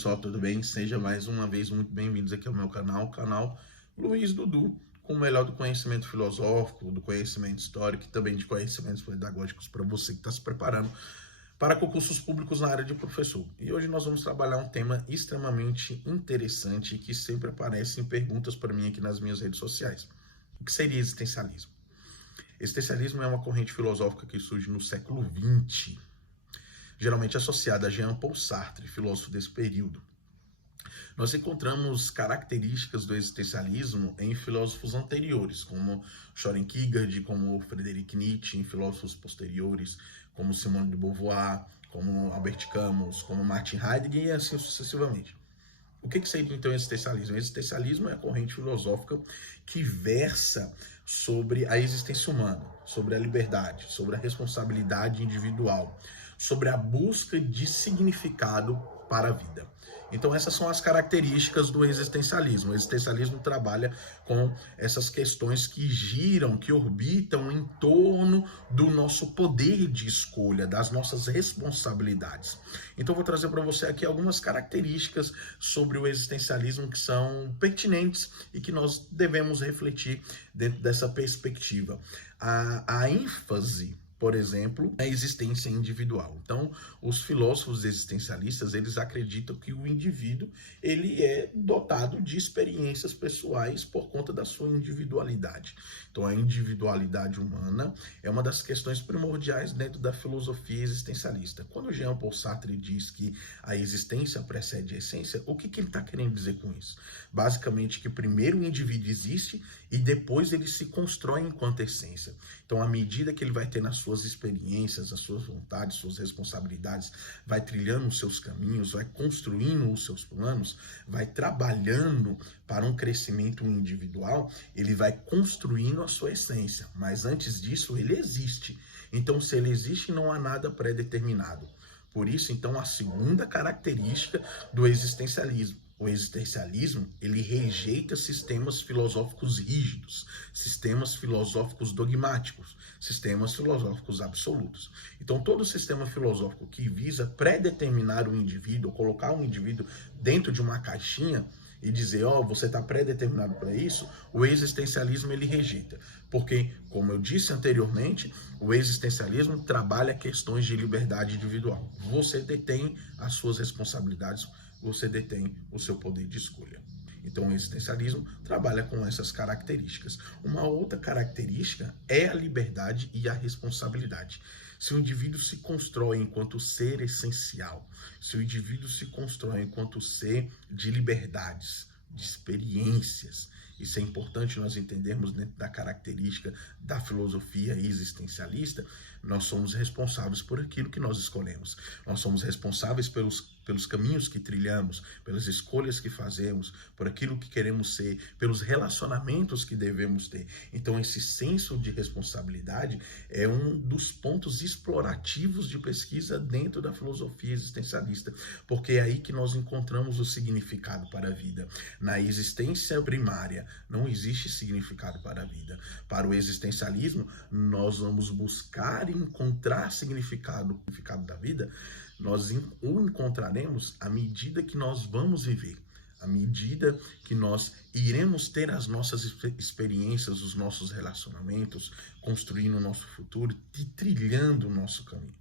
pessoal, tudo bem? Seja mais uma vez muito bem-vindos aqui ao meu canal, o canal Luiz Dudu, com o melhor do conhecimento filosófico, do conhecimento histórico e também de conhecimentos pedagógicos para você que está se preparando para concursos públicos na área de professor. E hoje nós vamos trabalhar um tema extremamente interessante que sempre aparece em perguntas para mim aqui nas minhas redes sociais. O que seria existencialismo? Existencialismo é uma corrente filosófica que surge no século XX, geralmente associada a Jean-Paul Sartre, filósofo desse período. Nós encontramos características do existencialismo em filósofos anteriores, como Soren Kierkegaard, como Friedrich Nietzsche, em filósofos posteriores, como Simone de Beauvoir, como Albert Camus, como Martin Heidegger e assim sucessivamente. O que seria então o existencialismo? O existencialismo é a corrente filosófica que versa sobre a existência humana, sobre a liberdade, sobre a responsabilidade individual, sobre a busca de significado para a vida. Então essas são as características do existencialismo. O existencialismo trabalha com essas questões que giram, que orbitam em torno do nosso poder de escolha, das nossas responsabilidades. Então vou trazer para você aqui algumas características sobre o existencialismo que são pertinentes e que nós devemos refletir dentro dessa perspectiva. A ênfase, por exemplo, a existência individual. Então, os filósofos existencialistas, eles acreditam que o indivíduo, ele é dotado de experiências pessoais por conta da sua individualidade. Então, a individualidade humana é uma das questões primordiais dentro da filosofia existencialista. Quando Jean-Paul Sartre diz que a existência precede a essência, o que ele está querendo dizer com isso? Basicamente que primeiro o indivíduo existe e depois ele se constrói enquanto essência. Então, à medida que ele vai ter nas suas experiências, as suas vontades, suas responsabilidades, vai trilhando os seus caminhos, vai construindo os seus planos, vai trabalhando para um crescimento individual, ele vai construindo a sua essência. Mas antes disso, ele existe. Então, se ele existe, não há nada pré-determinado. Por isso, então, a segunda característica do existencialismo. O existencialismo, ele rejeita sistemas filosóficos rígidos, sistemas filosóficos dogmáticos, sistemas filosóficos absolutos. Então, todo sistema filosófico que visa pré-determinar o indivíduo, colocar o indivíduo dentro de uma caixinha e dizer, você está pré-determinado para isso, o existencialismo ele rejeita. Porque, como eu disse anteriormente, o existencialismo trabalha questões de liberdade individual. Você detém as suas responsabilidades, você detém o seu poder de escolha. Então, o existencialismo trabalha com essas características. Uma outra característica é a liberdade e a responsabilidade. Se o indivíduo se constrói enquanto ser essencial, se o indivíduo se constrói enquanto ser de liberdades, de experiências, isso é importante nós entendermos dentro da característica da filosofia existencialista, nós somos responsáveis por aquilo que nós escolhemos. Nós somos responsáveis pelos caminhos que trilhamos, pelas escolhas que fazemos, por aquilo que queremos ser, pelos relacionamentos que devemos ter. Então, esse senso de responsabilidade é um dos pontos explorativos de pesquisa dentro da filosofia existencialista, porque é aí que nós encontramos o significado para a vida. Na existência primária, não existe significado para a vida. Para o existencialismo, nós vamos buscar encontrar significado da vida, nós o encontraremos à medida que nós vamos viver, à medida que nós iremos ter as nossas experiências, os nossos relacionamentos, construindo o nosso futuro e trilhando o nosso caminho.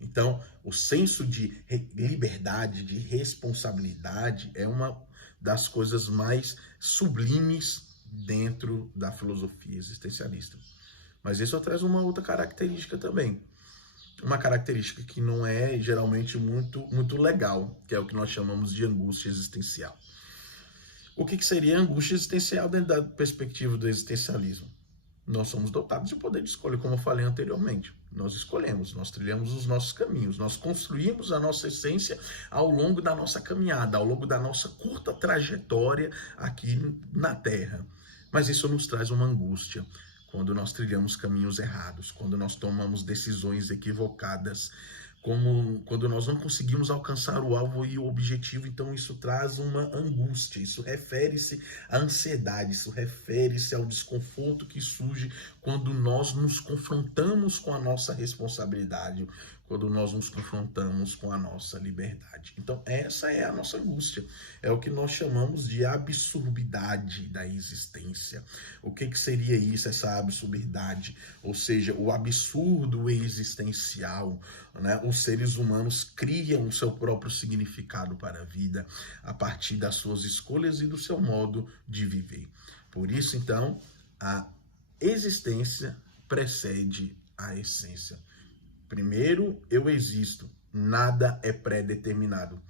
Então, o senso de liberdade, de responsabilidade é uma das coisas mais sublimes dentro da filosofia existencialista. Mas isso traz uma outra característica também. Uma característica que não é geralmente muito legal, que é o que nós chamamos de angústia existencial. O que seria angústia existencial dentro da perspectiva do existencialismo? Nós somos dotados de poder de escolha, como eu falei anteriormente. Nós escolhemos, nós trilhamos os nossos caminhos, nós construímos a nossa essência ao longo da nossa caminhada, ao longo da nossa curta trajetória aqui na Terra. Mas isso nos traz uma angústia quando nós trilhamos caminhos errados, quando nós tomamos decisões equivocadas, como quando nós não conseguimos alcançar o alvo e o objetivo, então isso traz uma angústia, isso refere-se à ansiedade, isso refere-se ao desconforto que surge quando nós nos confrontamos com a nossa responsabilidade, quando nós nos confrontamos com a nossa liberdade. Então essa é a nossa angústia, é o que nós chamamos de absurdidade da existência. O que seria isso, essa absurdidade? Ou seja, o absurdo existencial, né? Os seres humanos criam o seu próprio significado para a vida a partir das suas escolhas e do seu modo de viver. Por isso, então, a existência precede a essência. Primeiro, eu existo. Nada é pré-determinado.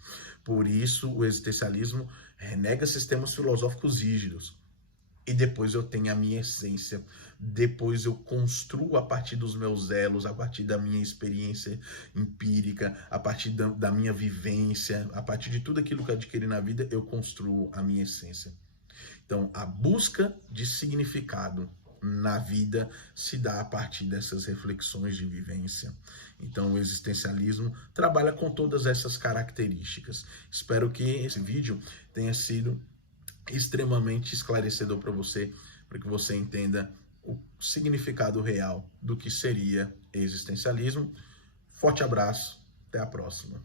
Por isso, o existencialismo renega sistemas filosóficos rígidos. E depois eu tenho a minha essência. Depois eu construo a partir dos meus elos, a partir da minha experiência empírica, a partir da minha vivência, a partir de tudo aquilo que eu adquiri na vida, eu construo a minha essência. Então, a busca de significado na vida se dá a partir dessas reflexões de vivência. Então, o existencialismo trabalha com todas essas características. Espero que esse vídeo tenha sido extremamente esclarecedor para você você entenda o significado real do que seria existencialismo. Forte abraço, até a próxima.